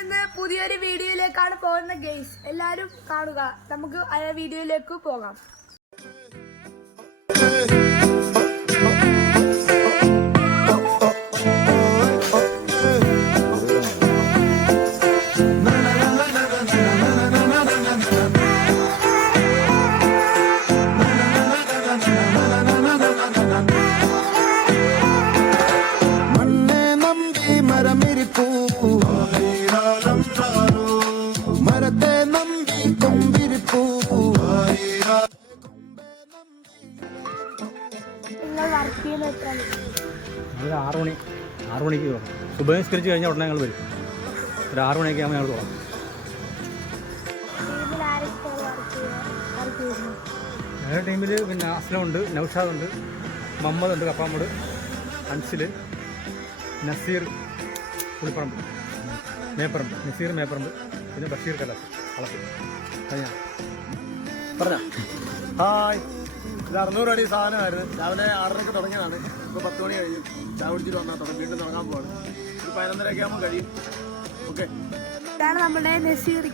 ഇന്ന് പുതിയൊരു വീഡിയോയിലേക്കാണ് പോകുന്ന ഗെയ്സ്. എല്ലാരും കാണുക. നമുക്ക് ആ വീഡിയോയിലേക്ക് പോകാം. ഞങ്ങൾ 6 മണിക്ക് തുടങ്ങും. സുബഹിസ്കരിച്ച് കഴിഞ്ഞാൽ ഉടനെ ഞങ്ങൾ വരും. ഒരു 6 മണിയൊക്കെ ആകുമ്പോൾ ഞങ്ങൾ തുടങ്ങും. ഞങ്ങളുടെ ടീമിൽ പിന്നെ അസ്ലമുണ്ട്, നൗഷാദുണ്ട്, മുഹമ്മദ് ഉണ്ട്, കപ്പാമോട്, അൻസിൽ, നസീർ പുളിപ്പറമ്പ്, മേപ്പറമ്പ്, നസീർ മേപ്പറമ്പ്, പിന്നെ ബഷീർ കളപ്പ്. പറഞ്ഞ ഹായ്, ഇത് 600 അടി സാധനമായിരുന്നു. രാവിലെ 6:30 തുടങ്ങിയതാണ്. ഇപ്പോൾ 10 മണി കഴിഞ്ഞു. ചായ കുടിച്ചിട്ട് വന്നാൽ വീണ്ടും തുടങ്ങാൻ പോവാണ്. ഒരു 11:30 ആകുമ്പോൾ കഴിയും. ഓക്കെ, ഇതാണ് നമ്മുടെ നസീർ.